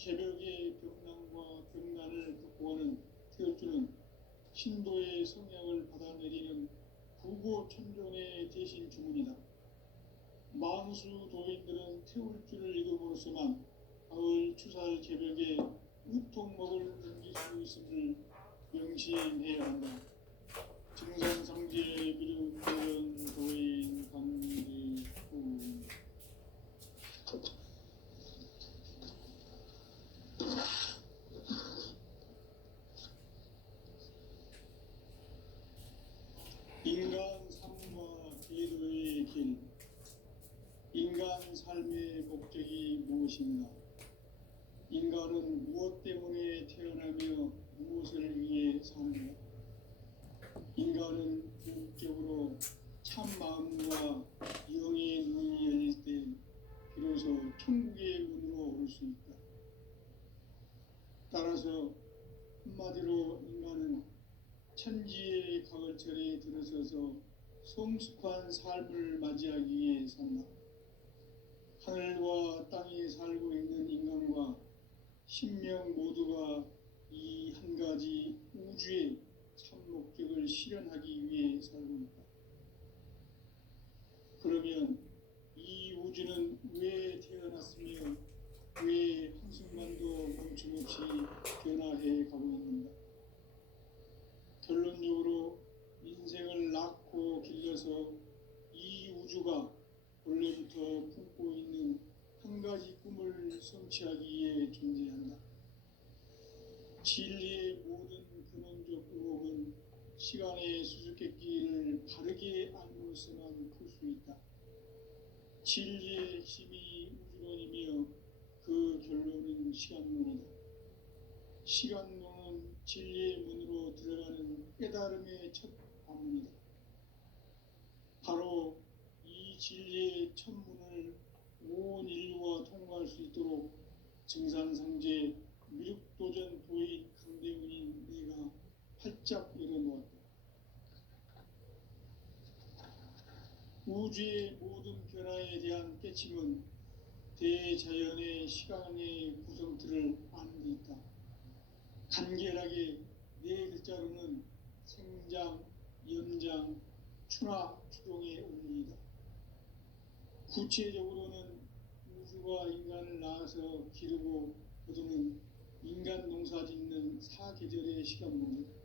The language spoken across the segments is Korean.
개벽의 벽난과 벽난을 극복하는 태열주는 신도의 성약을 받아내리는 구고천존의 대신 주문이다. 만수 도인들은 태울주를 읽음으로써만 가을 추살 개벽에 의통목을 넘길 수 있음을 명심해야 한다. 증산상제 비륙도연 도인 강리후 인간 삶과 기도의 길. 인간 삶의 목적이 무엇인가? 인간은 무엇 때문에 태어나며 무엇을 위해 사는가? 인간은 궁극적으로 참 마음과 영의 눈이 열릴 때 비로소 천국의 문으로 오를 수 있다. 따라서 한마디로 인간은 천지의 가을철에 들어서서 성숙한 삶을 맞이하기 위해 산다. 하늘과 땅에 살고 있는 인간과 신명 모두가 이 한 가지 우주의 참 목적을 실현하기 위해 살고 있다. 그러면 이 우주는 왜 태어났으며 왜 한순간도 멈춤없이 변화해 가고 있는가? 결론적으로 인생을 낳고 길러서 이 우주가 원래부터 품고 있는 한 가지 꿈을 성취하기 위해 존재한다. 진리의 모든 근원적 의혹은 시간의 수수께끼를 바르게 알므로서만 풀 수 있다. 진리의 핵심이 우주론이며 그 결론은 시간론이다. 시간론은 진리의 문으로 들어가는 깨달음의 첫 관문이다. 바로 이 진리의 첫 문을 온 인류가 통과할 수 있도록 증산상제 미륵도전 도인 강대훈인 내가 활짝 열어놓았다. 우주의 모든 변화에 대한 깨침은 대자연의 시간의 구성틀을 아는 데 있다. 간결하게 네 글자로는 생장, 연장, 추나 추동의 원리이다. 구체적으로는 우주가 인간을 낳아서 기르고 거두는 인간 농사 짓는 사계절의 시간 문제다.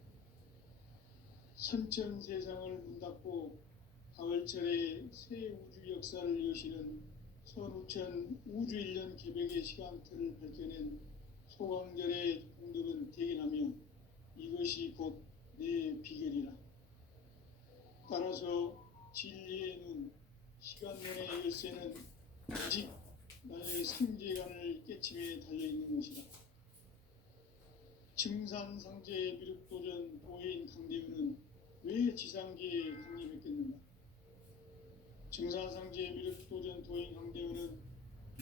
선천 세상을 문닫고 가을철에 새 우주 역사를 여시는 선우천 우주 1년 개벽의 시간틀을 밝혀낸 소강절의 공덕은 대견하며 이것이 곧 내 비결이라. 따라서 진리의 눈, 시간론의 열쇠는 오직 나의 상제관을 깨침에 달려있는 것이다. 증산상제 미륵도전 도인 강대훈은 왜 지상계에 강림했겠는가? 증산상제 미륵도전 도인 강대훈은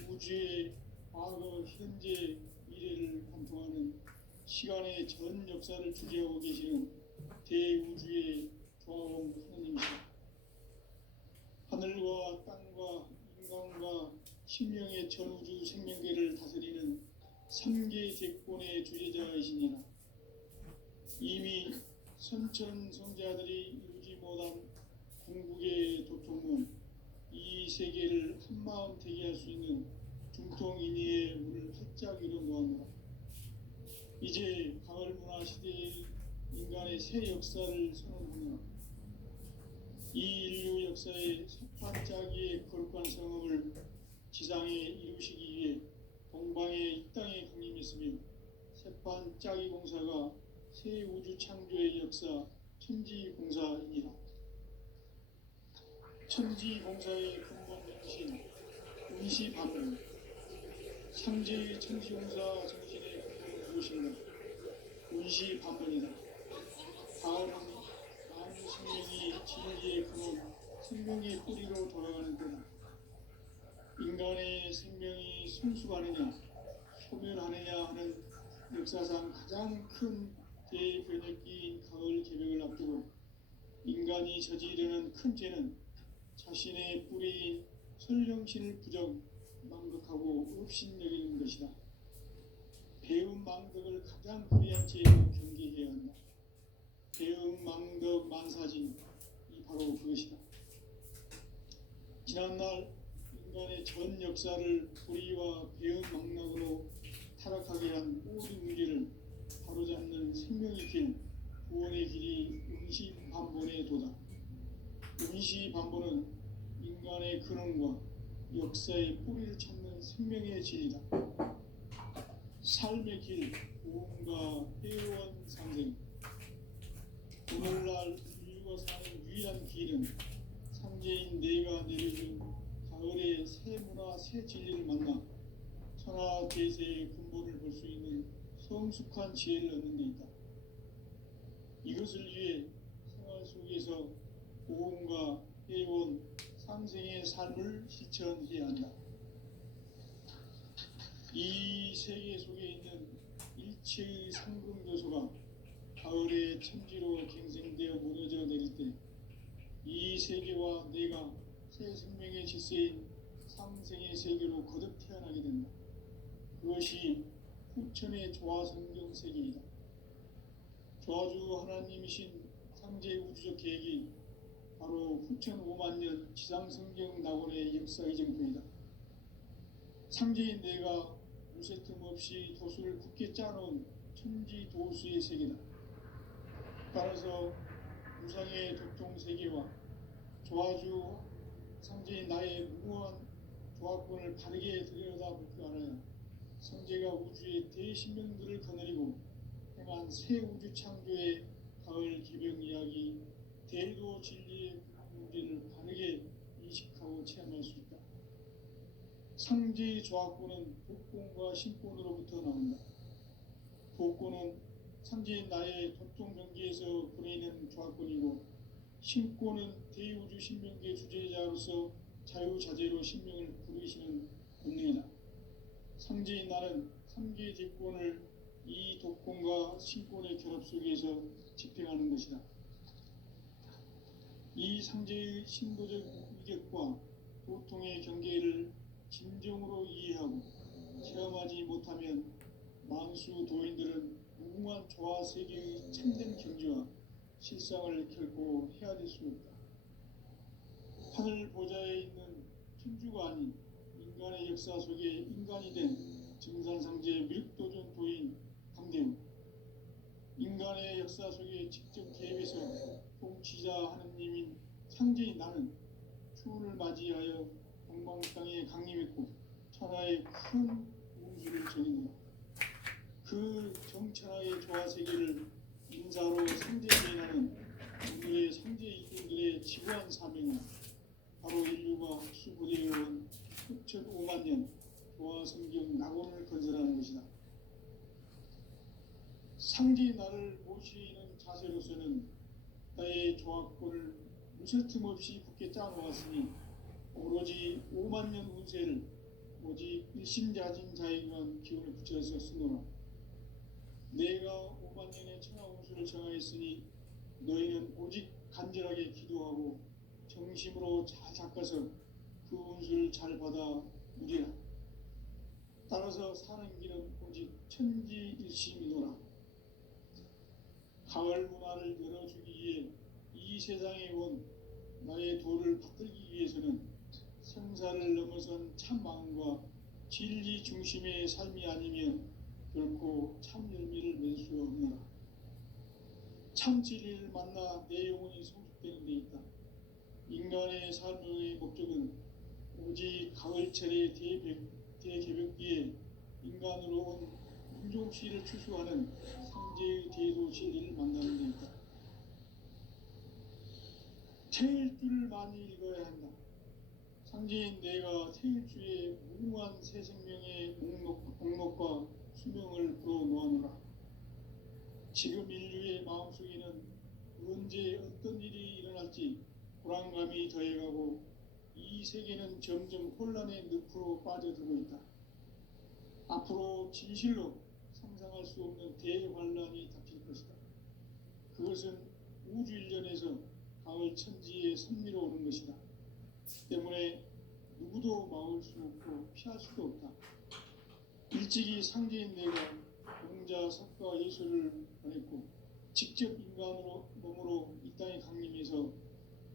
우주의 과거, 현재, 미래를 관통하는 시간의 전 역사를 주재하고 계시는 대우주의 조화원 하느님이시다. 하늘과 땅과 인간과 신명의 전우주 생명계를 다스리는 3개 대권의 주제자이시니라. 이미 선천성자들이 이루지 못한 궁극의 도통은 이 세계를 한마음 되게 할 수 있는 중통인의의 문을 활짝 열어놓았노라. 이제 가을문화 시대의 인간의 새 역사를 선언하며 이 인류 역사의 석판짜기의 거룩한 성업을 지상에 이루시기 위해 동방의 이 땅에 강림했으며 새판짜기 공사가 새 우주 창조의 역사 천지공사이니라. 천지공사의 근본 정신 운시반문, 상제의 천지공사 정신의 근본은 무엇인가? 운시반문이다. 가을은 만유 생명이 진리의 근원, 생명의 뿌리로 돌아가는 때다. 인간의 생명이 성숙하느냐 소멸하느냐 하는 역사상 가장 큰 대변혁기인 가을 개벽을 앞두고 인간이 저지르는 큰 죄는 자신의 뿌리인 설령신을 부정, 망각하고 업신여기는 것이다. 배은망덕을 가장 불의한 죄로 경계해야 한다. 배은망덕 만사진, 이 바로 그것이다. 지난날 인간의 전 역사를 불의와 배은망덕으로 타락하게 한 모든 문제를 바로잡는 생명의 길, 구원의 길이 응시반본의 도다. 응시반본은 인간의 근원과 역사의 뿌리를 찾는 생명의 진리다. 삶의 길, 구원과 회원 상생. 오늘날 인류가 사는 유일한 길은 상제인 내가 내려준 가을의 새 문화, 새 진리를 만나 천하 대세의 근본을 볼 수 있는 성숙한 지혜를 얻는 데 있다. 이것을 위해 생활 속에서 보험과 회원, 상생의 삶을 실천해야 한다. 이 세계 속에 있는 일체의 상금교소가 가을의 천지로 갱생되어 무너져 내릴 때 이 세계와 내가 새 생명의 질서인 상생의 세계로 거듭 태어나게 된다. 그것이 후천의 조화성경 세계이다. 조화주 하나님이신 상제 우주적 계획이 바로 후천 5만 년 지상성경 낙원의 역사 이정표이다. 상제인 내가 무쇠 틈 없이 도수를 굳게 짜놓은 천지 도수의 세계다. 따라서 우상의 도통 세계와 조화주 상제인 나의 무모한 조합권을 바르게 들여다볼 줄 알아야 성제가 우주의 대신명들을 거느리고 행한 새 우주 창조의 가을 개병 이야기, 대도 진리의 문제를 바르게 인식하고 체험할 수 있다. 상제의 조합권은 복권과 신권으로부터 나온다. 복권은 상제인 나의 도통 경계에서 보내는 조합권이고, 신권은 대우주 신명계 주제자로서 자유자재로 신명을 부르시는 본능이다. 상제인 나는 3개의 제권을 이 독권과 신권의 결합 속에서 집행하는 것이다. 이 상제의 신도적 위격과 도통의 경계를 진정으로 이해하고 체험하지 못하면 만수 도인들은 무궁한 조화 세계의 참된 경지와 실상을 결코 헤아릴 수 없다. 하늘 보좌에 있는 천주가 아닌 인간의 역사 속에 인간이 된 증산상제 밀도전 도인 강대우, 인간의 역사 속에 직접 개입해서 통치자 하느님인 상제인 나는 추운을 맞이하여 동방 땅에 강림했고 천하의 큰 운수를 전했노라. 그 정천하의 조화 세계를 인사로 상제인하는 오늘의 상제 일꾼들의 지구한 사명은 바로 인류가 흡수부대해온 후천 5만 년 조화 성경 낙원을 건설하는 것이다. 상제인 나를 모시는 자세로서는 나의 조합권을 무쇠 틈 없이 굳게 짜놓았으니 오로지 5만 년 운세를 오직 일심자진 자에게만 기운을 붙여서 쓰노라. 내가 5만 년의 천하 운수를 정하였으니 너희는 오직 간절하게 기도하고 정심으로 잘 닦아서 그 운수를 잘 받아 누리라. 따라서 사는 길은 오직 천지일심이노라. 가을 문화를 열어주기 위해 이 세상에 온 나의 도를 받들기 위해서는 생사를 넘어선 참 마음과 진리 중심의 삶이 아니면 결코 참 열매를 맺을 수 없노라. 참 진리를 만나 내 영혼이 성숙되는 데 있다. 인간의 삶의 목적은 오직 가을철의 대개벽기에 인간으로 온 민족시를 추수하는 상제의 대도 진리를 만나는 데 있다. 태일주를 많이 읽어야 한다. 상제인 내가 태일주의 무궁한 새 생명의 목록과 수명을 불어놓아노라. 지금 인류의 마음속에는 언제 어떤 일이 일어날지 불안감이 더해가고 이 세계는 점점 혼란의 늪으로 빠져들고 있다. 앞으로 진실로 상상할 수 없는 대환란이 닥칠 것이다. 그것은 우주 일련에서 가을 천지의 섭리로 오는 것이다. 때문에 누구도 막을 수 없고 피할 수도 없다. 일찍이 상제인 내가 용자 석가 예수를 보냈고 직접 인간으로 몸으로 이 땅에 강림해서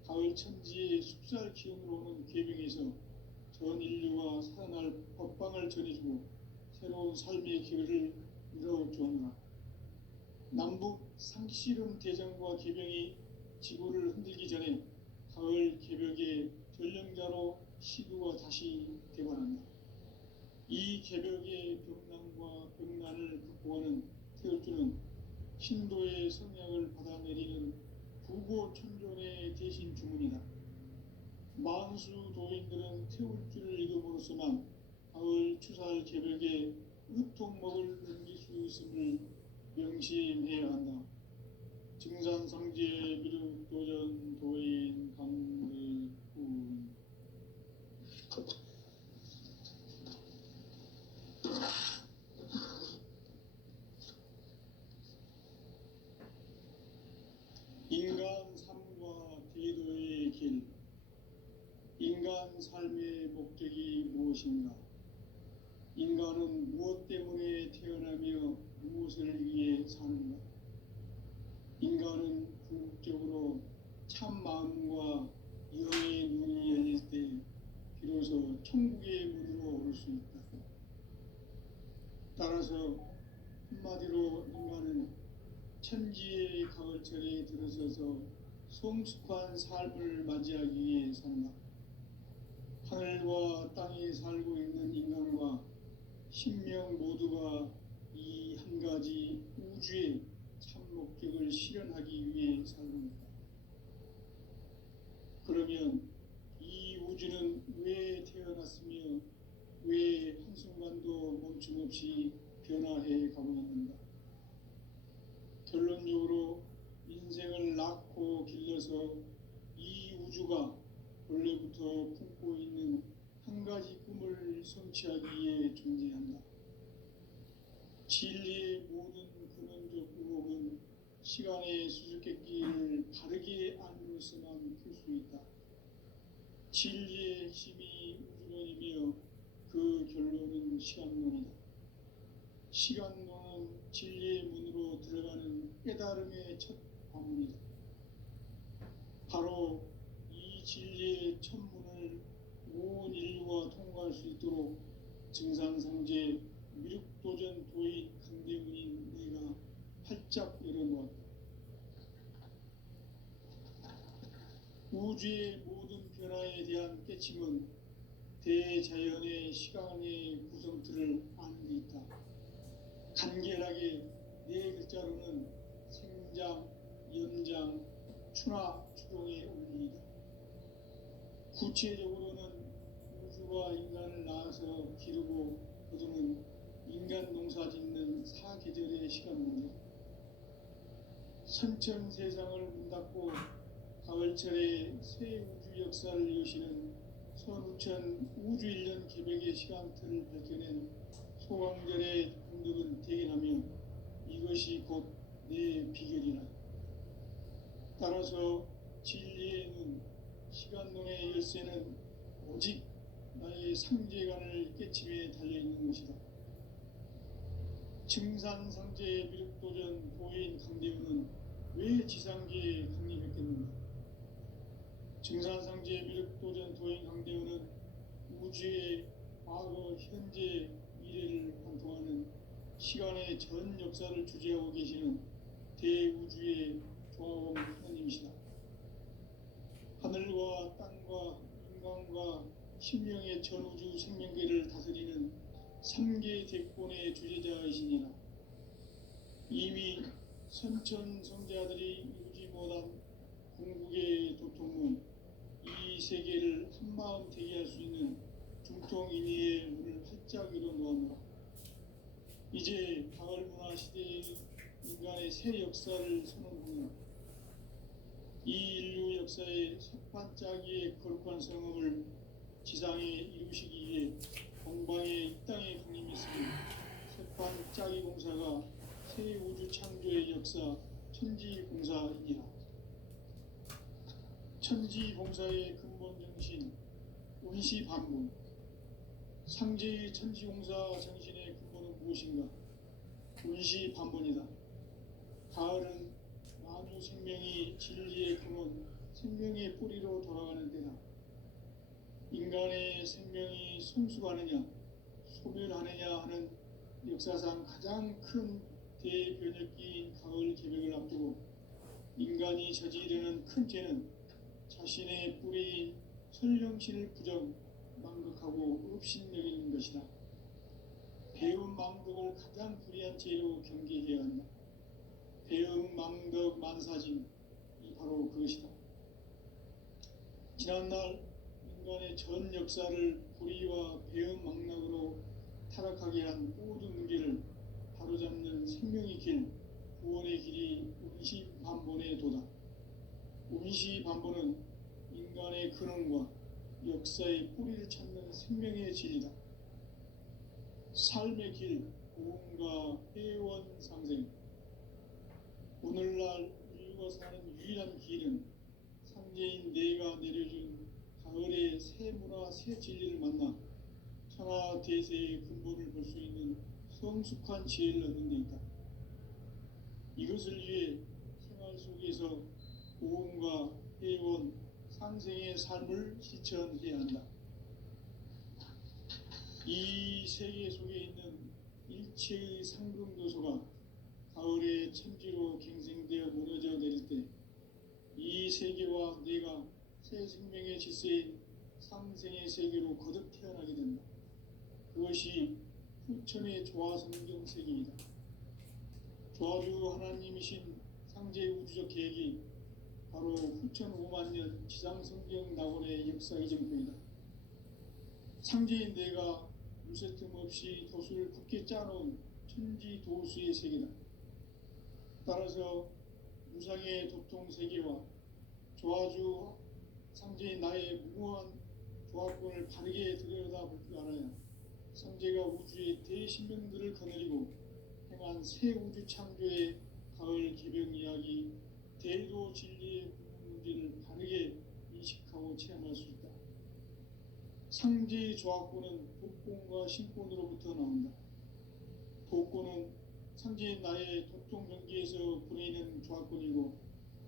가을 천지의 숲살 기운으로 오는 계명에서 전 인류가 살아날 법방을 전해주고 새로운 삶의 기회를 이뤄주었노라. 남북 상씨름 대전과 계병이 지구를 흔들기 전에 가을 개벽의 전령자로 시두가 다시 되관한다. 이 개벽의 병난과 병난을 극복하는 태울주는 신도의 성약을 받아내리는 부고천존의 대신 주문이다. 만수 도인들은 태울주를 읽음으로써만 가을 추살 개벽에 으통먹을 넘길 수 있음을 명심해야 한다. 증산상제 미륵도전 도인 강대군. 인간 삶과 대도의 길. 인간 삶의 목적이 무엇인가? 인간은 무엇 때문에 태어나며 무엇을 위해 사는가? 인간은 궁극적으로 참 마음과 영의 눈이 열릴 때 비로소 천국의 문으로 오를 수 있다. 따라서 한마디로 인간은 천지의 가을철에 들어서서 성숙한 삶을 맞이하기 위해 산다. 하늘과 땅에 살고 있는 인간과 신명 모두가 이 한 가지 우주의 참 목적을 실현하기 위해 살고 있다. 그러면 이 우주는 왜 태어났으며 왜 한순간도 멈춤없이 변화해 가고 있는가? 결론적으로 인생을 낳고 길러서 이 우주가 원래부터 품고 있는 한 가지 꿈을 성취하기 위해 존재한다. 진리의 모든 근원적 의혹은 시간의 수수께끼를 바르게 알므로서만 풀 수 있다. 진리의 핵심이 우주론이며 그 결론은 시간론이다. 시간론은 진리의 문으로 들어가는 깨달음의 첫 관문이다. 바로 이 진리의 첫 문을 온 인류가 통과할 수 있도록 증산상제 미륵도전 도인 강대군인 내가 활짝 열어놓았다. 우주의 모든 변화에 대한 깨침은 대자연의 시간의 구성틀을 아는 데 있다. 간결하게 네 글자로는 생장, 연장, 추나 추동의 원리이다. 구체적으로는 우주가 인간을 낳아서 기르고 거두는 인간 농사 짓는 사계절의 시간 문제, 선천 세상을 문 닫고 가을철에 새 우주 역사를 여시는 선우천 우주일년 개벽의 시간틀을 밝혀낸 소강절의 공덕은 대견하며 이것이 곧 내 비결이라. 따라서 진리의 눈, 시간론의 열쇠는 오직 나의 상제관을 깨침에 달려있는 것이다. 증산상제 미륵도전 도인 강대훈은 왜 지상계에 강림했겠는가? 증산상제 미륵도전 도인 강대훈은 우주의 과거, 현재, 미래를 관통하는 시간의 전 역사를 주재하고 계시는 대우주의 조화원 하나님이시다. 하늘과 땅과 인간과 신명의 전우주 생명계를 다스리는 3개 대권의 주제자이시니라. 이미 선천성자들이 이루지 못한 궁극의 도통문, 이 세계를 한마음 되게 할 수 있는 중통인의의 문을 활짝 열어놓았노라. 이제 가을 문화 시대의 인간의 새 역사를 선언하는 이 인류 역사의 첫 반짝이의 거룩한 성음을 지상에 이루시기 위해 동방의 이 땅에 강림했으니 첫 반짝이 공사가 새 우주 창조의 역사 천지공사이니라. 천지공사의 근본 정신 운시반문, 상제의 천지공사 정신의 근본은 무엇인가? 운시 반본이다. 가을은 만유 생명이 진리의 근원, 생명의 뿌리로 돌아가는 때다. 인간의 생명이 성숙하느냐, 소멸하느냐 하는 역사상 가장 큰 대변혁기인 가을 개벽을 앞두고 인간이 저지르는 큰 죄는 자신의 뿌리인 설령신을 부정, 망극하고 업신여기는 것이다. 배움 망덕을 가장 불의한 죄로 경계해야 한다. 배움 망덕 만사짐이 바로 그것이다. 지난날 인간의 전 역사를 불의와 배움 망락으로 타락하게 한 모든 문제를 바로잡는 생명의 길, 구원의 길이 운시반본의 도다. 운시반본은 인간의 근원과 역사의 뿌리를 찾는 생명의 진리다. 삶의 길, 고음과 회원 상생. 오늘날 인류가 사는 유일한 길은 상제인 내가 내려준 가을의 새 문화, 새 진리를 만나 천하 대세의 근본을 볼 수 있는 성숙한 지혜를 얻는 데 있다. 이것을 위해 생활 속에서 고음과 회원, 상생의 삶을 실천해야 한다. 이 세계 속에 있는 일체의 상금도소가 가을의 천지로 갱생되어 무너져 내릴 때 이 세계와 내가 새 생명의 질서인 상생의 세계로 거듭 태어나게 된다. 그것이 후천의 조화성경 세계이다. 조화주 하나님이신 상제 우주적 계획이 바로 후천 5만 년 지상성경 낙원의 역사의 정표이다. 상제인 내가 무쇠틈 없이 도수를 굳게 짜놓은 천지 도수의 세계다. 따라서 무상의 도통 세계와 조화주 상제인 나의 무모한 조화권을 바르게 들여다볼 줄 알아야 상제가 우주의 대신명들을 거느리고 행한 새 우주 창조의 가을 개벽 이야기, 대도 진리의 문제를 바르게 인식하고 체험할 수 있다. 상제의 조화권은 독권과 신권으로부터 나온다. 독권은 상제인 나의 도통 경계에서 보내는 조화권이고,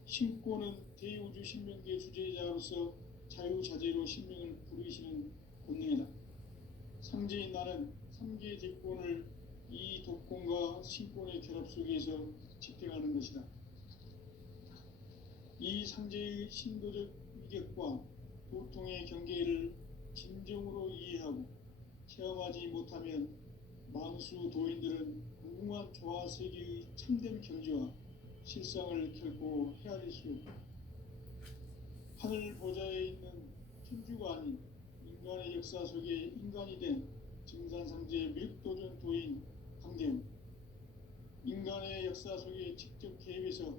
신권은 대우주 신명계 주제자로서 자유자재로 신명을 부르시는 본능이다. 상제인 나는 3개 대권을 이 독권과 신권의 결합 속에서 집행하는 것이다. 이 상제의 신도적 위격과 도통의 경계를 진정으로 이해하고 체험하지 못하면 만수 도인들은 무궁한 조화 세계의 참된 경지와 실상을 결코 헤아릴 수 없다. 하늘 보좌에 있는 천주가 아닌 인간의 역사 속에 인간이 된 증산상제의 밀도전 도인 강대우, 인간의 역사 속에 직접 개입해서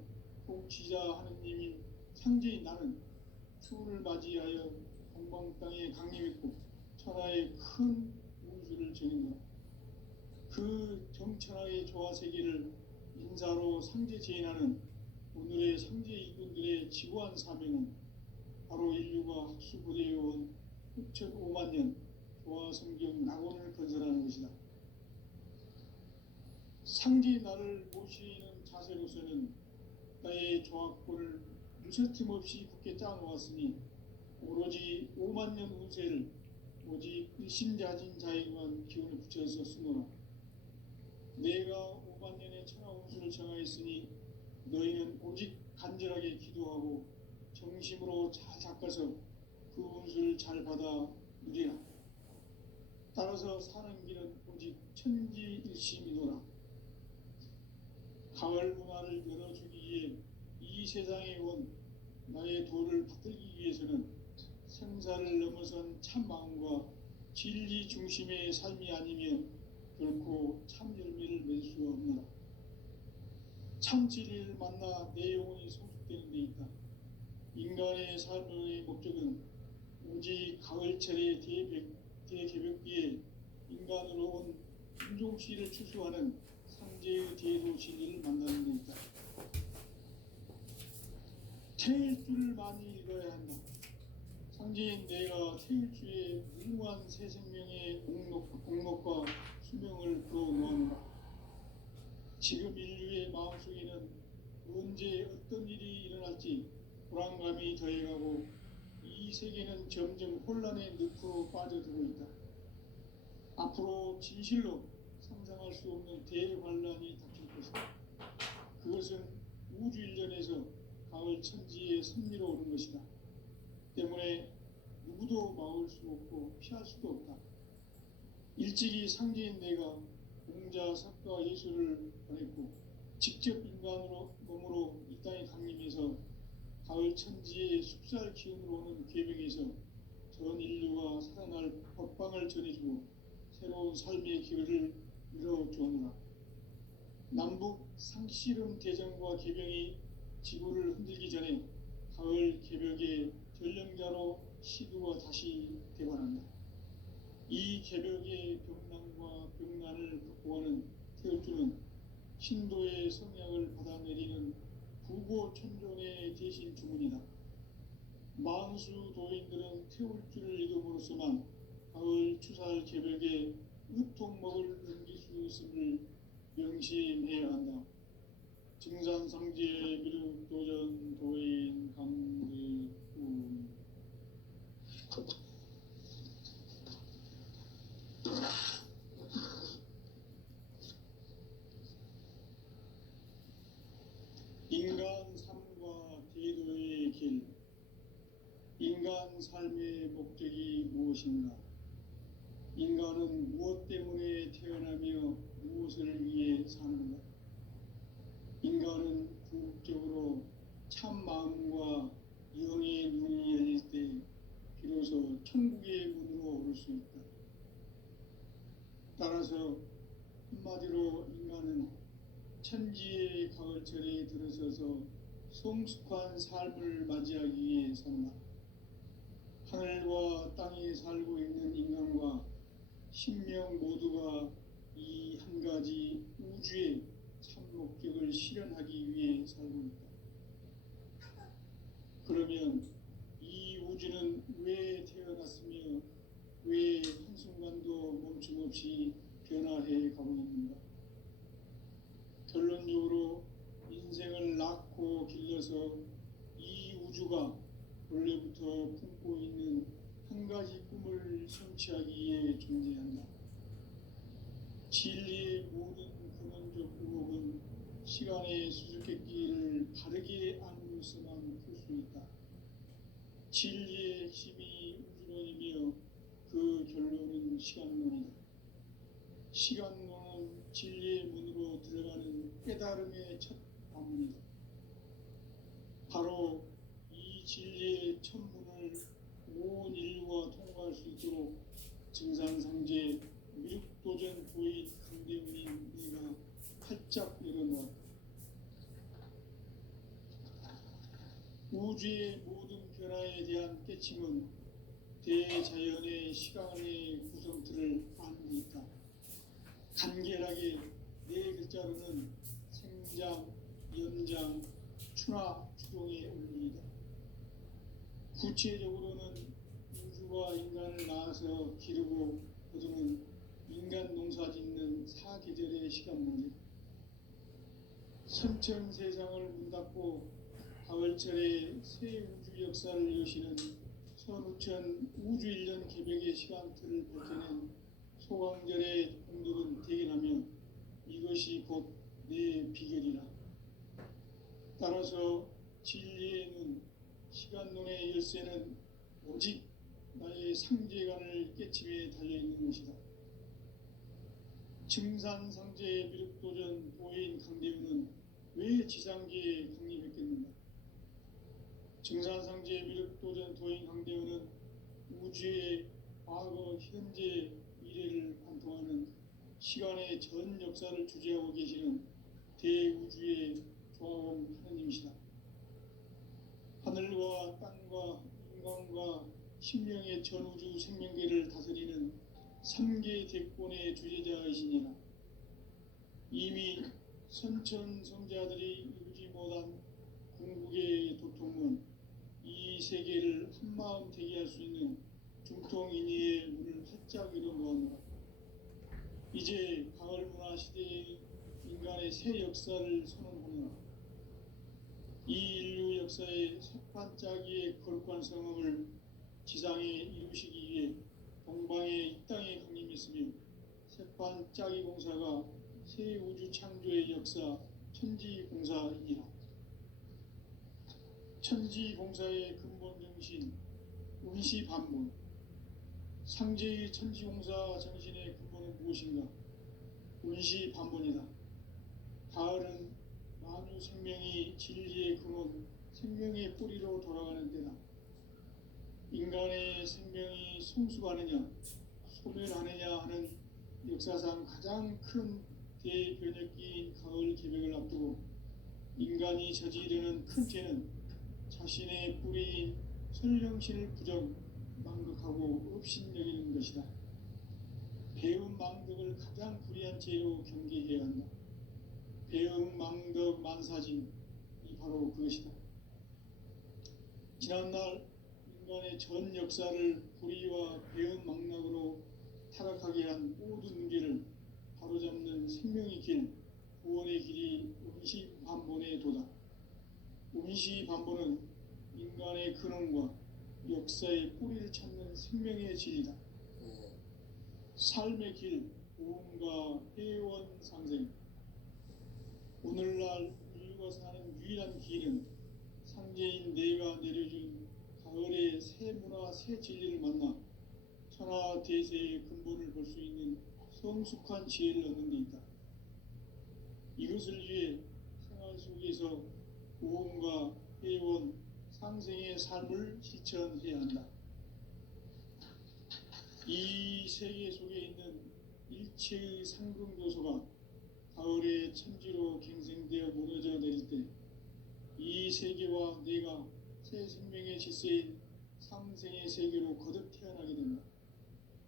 통치자 하느님인 상제인 나는 추운을 맞이하여 동방 땅에 강림했고 천하의 큰 운수를 정인다. 그 정천하의 조화 세계를 인사로 상제 제인하는 오늘의 상제 일꾼들의 지구한 사명은 바로 인류가 학수부대해온 후천 5만 년 조화 성경 낙원을 건설하는 것이다. 상제 나를 모시는 자세로서는 나의 조화권을 무쇠틈 없이 굳게 짜놓았으니 오로지 5만 년 운세를 오직 일심자진 자에게만 기운을 붙여서 쓰노라. 내가 5만 년의 천하 운수를 정하였으니 너희는 오직 간절하게 기도하고 정심으로 잘 닦아서 그 운수를 잘 받아 누리라. 따라서 사는 길은 오직 천지일심이노라. 가을 문화를 열어주기 위해 이 세상에 온 나의 도를 받들기 위해서는 생사를 넘어선 참 마음과 진리 중심의 삶이 아니면 결코 참 열매를 맺을 수 없노라. 참 진리를 만나 내 영혼이 성숙되는 데 있다. 인간의 삶의 목적은 오직 가을철의 대개벽기에 인간으로 온 인종씨를 추수하는 상제의 대도 진리를 만나는 데 있다. 태일주를 많이 읽어야 한다. 상제인 내가 태일주의 무궁한 새 생명의 공목과 수명을 풀어놓아노라. 지금 인류의 마음속에는 언제 어떤 일이 일어날지 불안감이 더해가고 이 세계는 점점 혼란의 늪으로 빠져들고 있다. 앞으로 진실로 상상할 수 없는 대환란이 닥칠 것이다. 그것은 우주 일전에서 가을 천지의 섭리로 오는 것이다. 때문에 누구도 막을 수 없고 피할 수도 없다. 일찍이 상제인 내가 공자, 석가, 예수를 보냈고 직접 인간으로 몸으로 이 땅에 강림해서 가을 천지의 숲살 기운으로 오는 궤병에서 전 인류가 살아날 법방을 전해주고 새로운 삶의 기회를 열어주오노라. 남북 상씨름 대전과 개병이 지구를 흔들기 전에 가을 개벽의 전령자로 시두가 다시 대관한다. 이 개벽의 병난과 병난을 극복하는 태울주는 신도의 성약을 받아내리는 부고천존의 대신 주문이다. 만수 도인들은 태울주를 읽음으로써만 가을 추살 개벽에 으통먹을 넘길 수 있음을 명심해야 한다. 증산상제 미륵도전 도인 강대군. 인간 삶과 대도의 길. 인간 삶의 목적이 무엇인가? 인간은 무엇 때문에 태어나며 무엇을 위해 사는가? 인간은 궁극적으로 참 마음과 영의 눈이 열릴 때 비로소 천국의 문으로 오를 수 있다. 따라서 한마디로 인간은 천지의 가을철에 들어서서 성숙한 삶을 맞이하기 위해 산다. 하늘과 땅에 살고 있는 인간과 신명 모두가 이 한 가지 우주의 참 목적을 실현하기 위해 살고 있다. 그러면 이 우주는 왜 태어났으며 왜 한순간도 멈춤없이 변화해 가고 있는가? 결론적으로 인생을 낳고 길러서 이 우주가 원래부터 품고 있는 한 가지 꿈을 성취하기 위해 존재한다. 진리의 모든 근원적 의혹은 시간의 수수께끼를 바르게 안으로서만 풀 수 있다. 진리의 핵심이 우주론이며 그 결론은 시간론이다. 시간론은 진리의 문으로 들어가는 깨달음의 첫 관문이다. 바로 이 진리의 첫 문을 온 인류가 통과할 수 있도록 증산상제 미륵도전 도인 강대훈인 네가 활짝 열어놓았다. 우주의 모든 변화에 대한 깨침은 대자연의 시간의 구성틀을 안고 있다. 간결하게 네 글자로는 생장, 연장, 추나 추동의 원리이다. 구체적으로는 우주가 인간을 낳아서 기르고 거두는 인간 농사 짓는 사계절의 시간 문제. 선천 세상을 문 닫고 가을철에 새 우주 역사를 여시는 선우천 우주 1년 개벽의 시간틀을 밝혀낸 소강절의 공덕은 대견하며 이것이 곧 내 비결이라. 따라서 진리의 눈, 시간론의 열쇠는 오직 나의 상제관을 깨침에 달려있는 것이다. 증산상제 미륵도전 도인 강대훈은 왜 지상계에 강림했겠는가? 증산상제 미륵도전 도인 강대훈은 우주의 과거, 현재, 미래를 관통하는 시간의 전 역사를 주재하고 계시는 대우주의 조화원 하느님이시다. 하늘과 땅과 인간과 신명의 전우주 생명계를 다스리는 3계 대권의 주제자이시니라. 이미 선천성자들이 이루지 못한 궁극의 도통은 이 세계를 한마음 되게 할 수 있는 중통인의의 문을 활짝 열어놓았노라. 이제 가을 문화 시대의 인간의 새 역사를 선언하노라. 이 인류 역사의 색반짝이의 거룩한 성음을 지상에 이루시기 위해 동방의 이 땅에 강림했으며 색반짝이 공사가 새 우주 창조의 역사 천지공사이니라. 천지공사의 근본 정신 운시반본. 상제의 천지공사 정신의 근본은 무엇인가? 운시반본이다. 가을은 만유 생명이 진리의 근원, 생명의 뿌리로 돌아가는 때다. 인간의 생명이 성숙하느냐, 소멸하느냐 하는 역사상 가장 큰 대변혁기인 가을 개벽을 앞두고 인간이 저지르는 큰 죄는 자신의 뿌리인 설령신을 부정, 망극하고 업신여기는 것이다. 배음 망덕을 가장 불의한 죄로 경계해야 한다. 배음 망덕 만사진이 바로 그것이다. 지난날 인간의 전 역사를 불의와 배음 망락으로 타락하게 한 모든 문제를 바로잡는 생명의 길, 구원의 길이 운시반본의 도다. 운시반본은 인간의 근원과 역사의 뿌리를 찾는 생명의 진리다. 삶의 길, 보험과 회원 상생. 오늘날 인류가 사는 유일한 길은 상제인 내가 내려준 가을의 새 문화, 새 진리를 만나 천하 대세의 근본을 볼 수 있는 성숙한 지혜를 얻는 데 있다. 이것을 위해 생활 속에서 보험과 회원, 상생의 삶을 실천해야 한다. 이 세계 속에 있는 일체의 상승조소가 가을의 천지로 갱생되어 무너져 내릴 때 이 세계와 내가 새 생명의 질서인 상생의 세계로 거듭 태어나게 된다.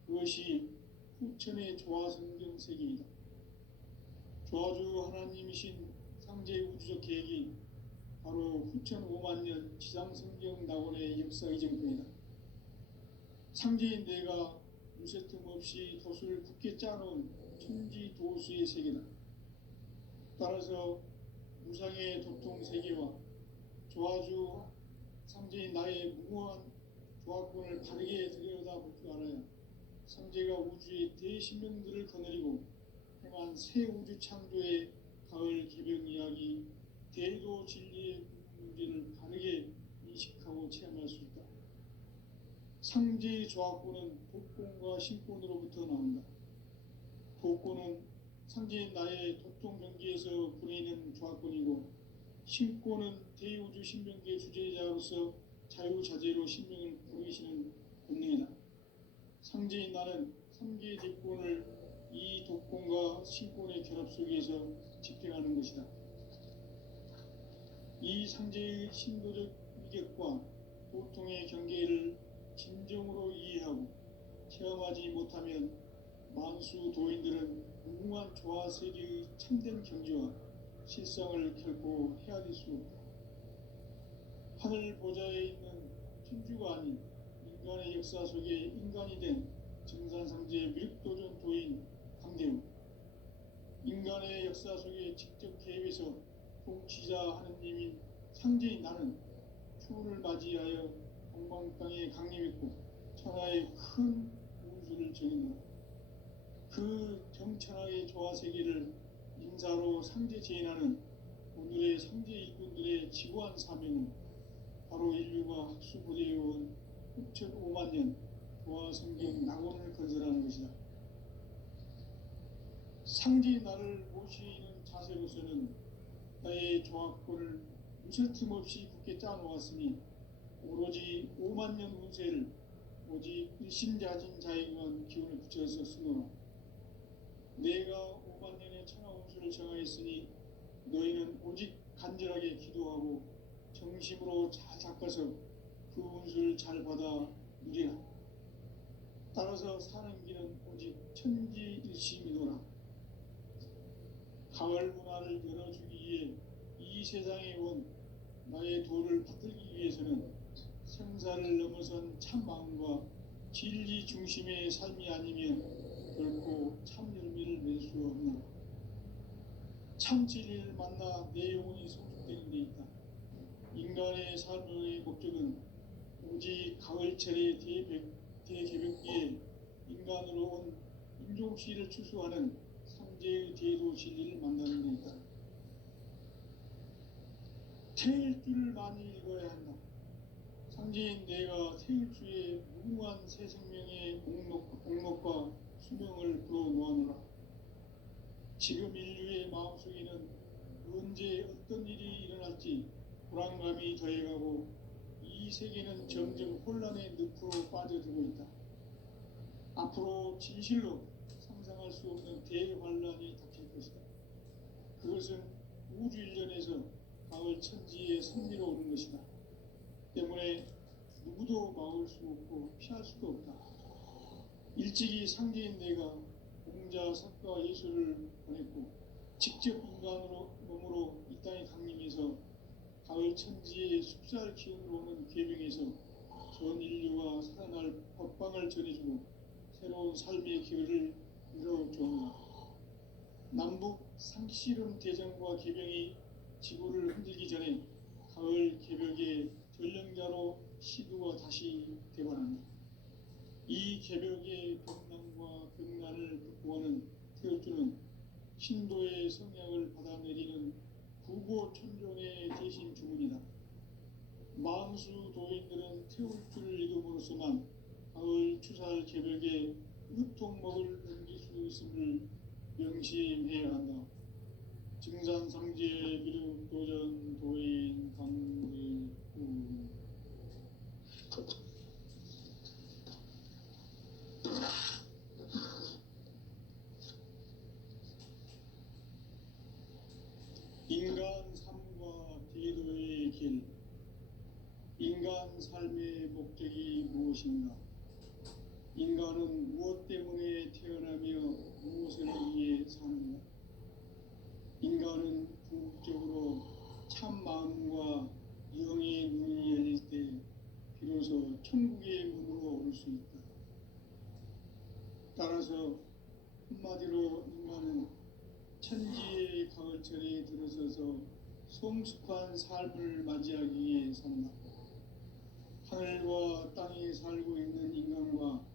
그것이 후천의 조화성경 세계이다. 조화주 하나님이신 상제 우주적 계획이 바로 후천 5만 년 지상성경 낙원의 역사 이정표이다. 상제인 내가 무쇠 틈 없이 도수를 굳게 짜놓은 천지 도수의 세계다. 따라서 무상의 도통 세계와 조화주 상제인 나의 무모한 조화권을 바르게 들여다볼 줄 알아야 상제가 우주의 대신명들을 거느리고 행한 새 우주 창조의 가을 개벽 이야기, 대도 진리의 문제를 바르게 인식하고 체험할 수 있다. 상제의 조화권은 독권과 신권으로부터 나온다. 독권은 상제인 나의 도통 경계에서 부리는 조화권이고, 신권은 대우주 신명계의 주제자로서 자유자재로 신명을 부르시는 본능이다. 상제인 나는 3개의 대권을 이 독권과 신권의 결합 속에서 집행하는 것이다. 이 상제의 신도적 위격과 도통의 경계를 진정으로 이해하고 체험하지 못하면 만수 도인들은 무궁한 조화세계의 참된 경지와 실상을 결코 헤아릴 수 없다. 하늘 보좌에 있는 천주가 아닌 인간의 역사 속에 인간이 된 증산상제 밀도전 도인 강대우, 인간의 역사 속에 직접 개입해서 통치자 하느님인 상제인 나는 추운을 맞이하여 동방 땅에 강림했고 천하의 큰 운수를 정했노라. 그 정천하의 조화세계를 인사로 상제 제인하는 오늘의 상제 일꾼들의 지구한 사명은 바로 인류가 학수부대해온 6,5만 년 조화성경 낙원을 건설하는 것이다. 상제인 나를 모시는 자세로서는 나의 조화권을 무쇠틈 없이 굳게 짜놓았으니 오로지 5만 년 운세를 오직 일심자진 자에게만 기운을 붙여서 쓰노라. 내가 5만 년의 천하 운수를 정하였으니 너희는 오직 간절하게 기도하고 정심으로 잘 닦아서 그 운수를 잘 받아 누리라. 따라서 사는 길은 오직 천지일심이노라. 가을 문화를 열어주기 위해 이 세상에 온 나의 도를 받들기 위해서는 생사를 넘어선 참 마음과 진리 중심의 삶이 아니면 결코 참 열매를 낼 수 없노라. 참 진리를 만나 내 영혼이 성숙되는 데 있다. 인간의 삶의 목적은 오직 가을철의 대개벽기에 인간으로 온 인종시를 추수하는 상제의 대도 진리를 만나는 데 있다. 태일주를 많이 읽어야 한다. 상제인 내가 태일주의 무궁한 새 생명의 목록과 수명을 불어놓아노라. 지금 인류의 마음속에는 언제 어떤 일이 일어날지 불안감이 더해가고 이 세계는 점점 혼란의 늪으로 빠져들고 있다. 앞으로 진실로 상상할 수 없는 대환란이 닥칠 것이다. 그것은 우주 일련에서 가을 천지의 승리로 오는 것이다. 때문에 누구도 막을 수 없고 피할 수도 없다. 일찍이 상제인 내가 공자, 석가, 예수를 보냈고 직접 인간으로 몸으로 이 땅에 강림해서 가을 천지의 숲살 기운으로 오는 계명에서 전 인류가 살아날 법방을 전해주고 새로운 삶의 기회를 열어주었다. 남북 상씨름 대전과 개병이 지구를 흔들기 전에 가을 개벽의 전령자로 시두가 다시 되관한다. 이 개벽의 벽난과 벽난을 극복하는 태울주는 신도의 성약을 받아내리는 구고천종의 대신 주문이다. 망수 도인들은 태울주를 읽음으로써만 가을 추살 개벽의 으통목을 넘길 수 있음을 명심해야 한다. 증산상제 미륵 도전 도인 강대구 인간 삶과 대도의 길. 인간 삶의 목적이 무엇인가? 인간은 무엇 때문에 태어나며 무엇을 위해 사는가? 인간은 궁극적으로 참 마음과 영의 눈이 열릴 때 비로소 천국의 문으로 올 수 있다. 따라서 한마디로 인간은 천지의 가을철에 들어서서 성숙한 삶을 맞이하기 위해 산다. 하늘과 땅에 살고 있는 인간과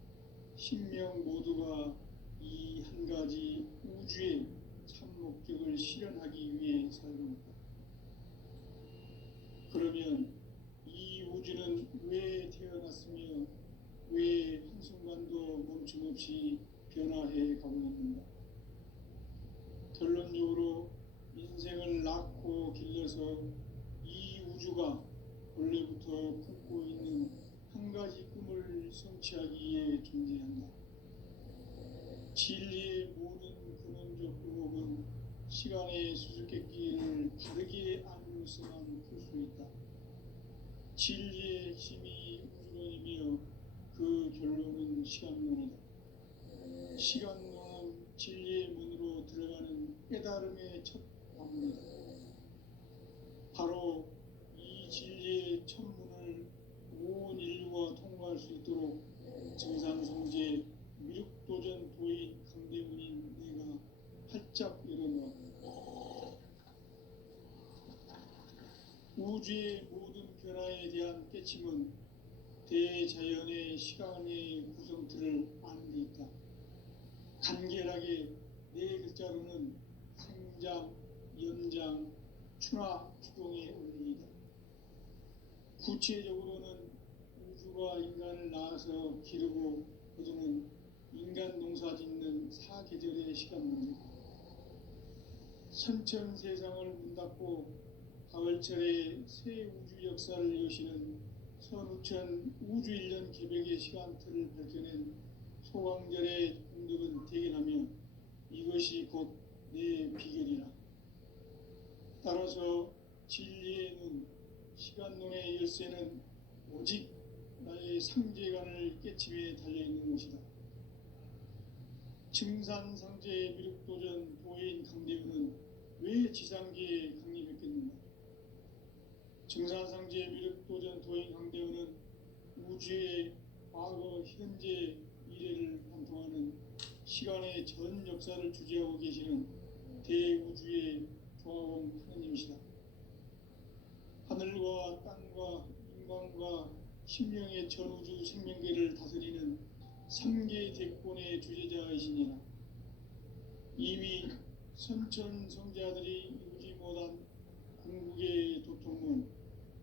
신명 모두가 이 한 가지 우주의 참 목적을 실현하기 위해 살고 있다. 그러면 이 우주는 왜 태어났으며 왜 한순간도 멈춤없이 변화해 가고 있는가? 결론적으로 인생을 낳고 길러서 이 우주가 원래부터 품고 있는 한 가지 꿈을 성취하기 위해 존재한다. 진리의 모든 근원적 의혹은 시간의 수수께끼를 바르게 알므로서만 풀 수 있다. 진리의 핵심이 우주론이며 그 결론은 시간론이다. 시간론은 진리의 문으로 들어가는 깨달음의 첫 관문이다. 바로 이 진리의 첫 문을 온 인류가 통과할 수 있도록 증산성제 미륵도전 도인 강대문인 내가 활짝 열어놓았다. 우주의 모든 변화에 대한 깨침은 대자연의 시간의 구성틀을 아는 데 있다. 간결하게 네 글자로는 생장, 연장, 추나 추동의 원리이다. 구체적으로는 우주가 인간을 낳아서 기르고 거두는 인간 농사 짓는 사계절의 시간 문제다. 선천 세상을 문 닫고 가을철에 새 우주 역사를 여시는 선우천 우주 1년 개벽의 시간틀을 밝혀낸 소강절의 공덕은 대견하며 이것이 곧 내 비결이라. 따라서 진리의 눈, 시간론의 열쇠는 오직 나의 상제관을 깨침에 달려있는 것이다. 증산상제 미륵도전 도인 강대우는 왜 지상계에 강림했겠는가? 증산상제 미륵도전 도인 강대우는 우주의 과거, 현재, 미래를 관통하는 시간의 전 역사를 주재하고 계시는 대우주의 조화원 하느님이시다. 하늘과 땅과 인간과 심령의 전우주 생명계를 다스리는 삼계 대권의 주제자이시니라. 이미 선천성자들이 이루지 못한 궁극의 도통은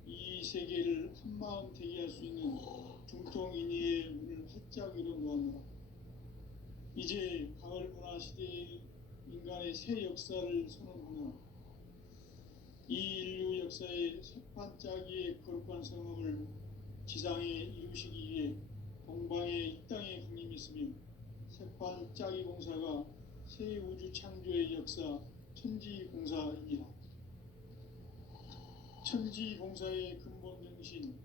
이 세계를 한마음 되게 할 수 있는 중통인의의 문을 활짝 열어놓았노라. 이제 가을 문화 시대의 인간의 새 역사를 선언하노라. 이 인류 역사의 새반짝이의 거룩한 성음을 지상에 이루시기 위해 동방의 이 땅에 강림했으며 새반짝이 공사가 새 우주 창조의 역사 천지공사이니라. 천지공사의 근본 정신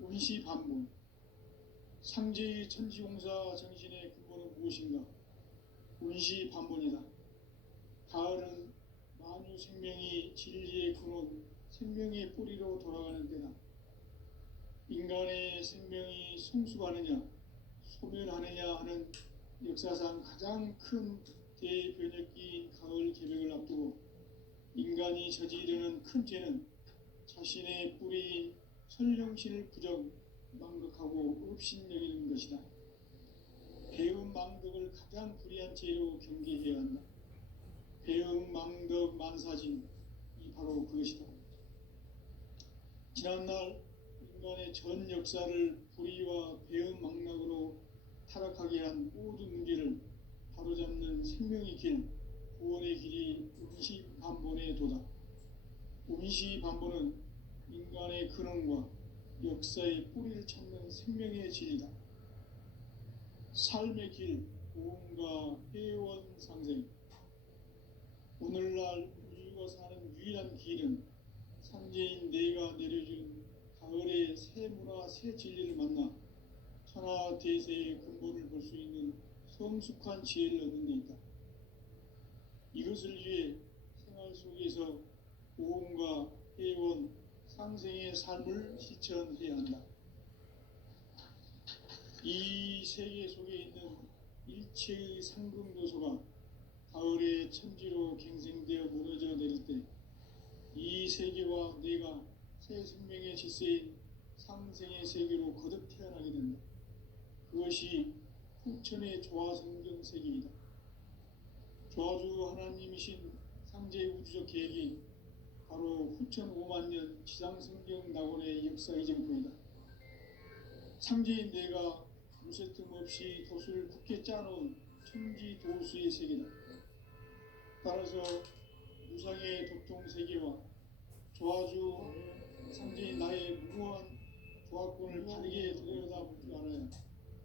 운시반본. 상제의 천지공사 정신의 근본은 무엇인가? 운시반본이다. 가을은 만유 생명이 진리의 근원, 생명의 뿌리로 돌아가는 때다. 인간의 생명이 성숙하느냐, 소멸하느냐 하는 역사상 가장 큰 대변혁기인 가을 개벽을 앞두고 인간이 저지르는 큰 죄는 자신의 뿌리인 설령신을 부정, 망극하고 업신여기는 것이다. 배음 망덕을 가장 불의한 죄로 경계해야 한다. 배음 망덕 만사진이 바로 그것이다. 지난날 인간의 전 역사를 불의와 배음 망락으로 타락하게 한 모든 문제를 바로잡는 생명의 길, 구원의 길이 운시반본의 도다. 운시반본은 인간의 근원과 역사의 뿌리를 찾는 생명의 진리다. 삶의 길, 고음과 회원 상생. 오늘날 우리가 사는 유일한 길은 상제인 내가 내려준 가을의 새 문화, 새 진리를 만나 천하 대세의 근본을 볼 수 있는 성숙한 지혜를 얻는 데 있다. 이것을 위해 생활 속에서 고음과 회원, 상생의 삶을 실천해야 한다. 이 세계 속에 있는 일체의 상금 요소가 가을의 천지로 갱생되어 무너져 내릴 때 이 세계와 내가 새 생명의 질서인 상생의 세계로 거듭 태어나게 된다. 그것이 후천의 조화성경 세계이다. 조화주 하나님이신 상제의 우주적 계획이 바로 후천 5만 년 지상성경 낙원의 역사 이정표이다. 상제인 내가 무쇠 틈 없이 도수를 굳게 짜놓은 천지 도수의 세계다. 따라서 무상의 도통 세계와 조화주 상제인 나의 무모한 조화권을 바르게 들여다볼 줄 알아야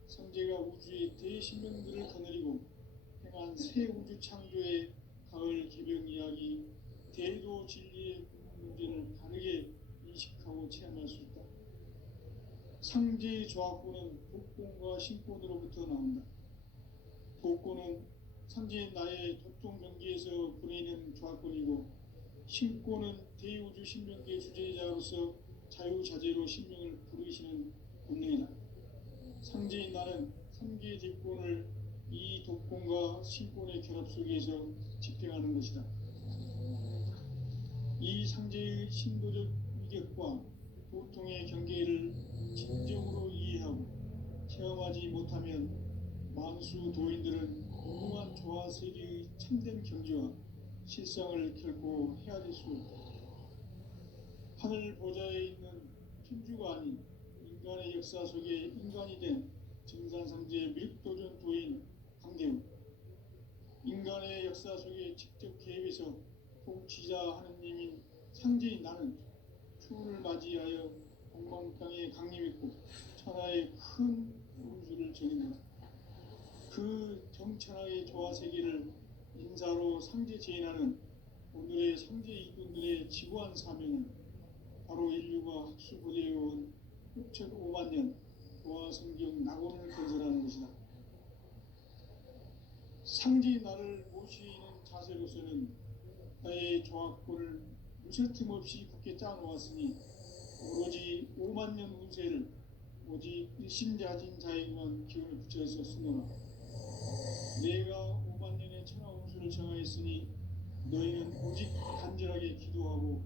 상제가 우주의 대신명들을 거느리고 행한 새 우주 창조의 가을 개벽 이야기, 대도 진리의 문제를 바르게 인식하고 체험할 수 있다. 상제의 조화권은 독권과 신권으로부터 나온다. 독권은 상제인 나의 도통 경계에서 보내는 조화권이고, 신권은 대우주 신명계 주제자로서 자유자재로 신명을 부르시는 본능이다. 상제인 나는 삼계 대권을 이 독권과 신권의 결합 속에서 집행하는 것이다. 이 상제의 신도적 위격과 도통의 경계를 진정으로 이해하고 체험하지 못하면 만수 도인들은 무궁한 조화 세계의 참된 경지와 실상을 결코 헤아릴 수 없다. 하늘 보좌에 있는 천주가 아닌 인간의 역사 속에 인간이 된 증산상제 밀도전 도인 강대우, 인간의 역사 속에 직접 개입해서 통치자 하느님인 상제인 나는 추운을 맞이하여 동방 땅에 강림했고 천하의 큰 우주를 정했노라. 그 정천하의 조화 세계를 인사로 상제 제인하는 오늘의 상제 이군들의 지구한 사명은 바로 인류가 학수고대해온 6,5만 년 조화 성경 낙원을 건설하는 것이다. 상제인 나를 모시는 자세로서는 나의 조화권을 무쇠 틈 없이 굳게 짜놓았으니 오로지 5만 년 운세를 오직 일심자진 자에게만 기운을 붙여서 쓰노라. 내가 5만 년의 천하 운수를 정하였으니 너희는 오직 간절하게 기도하고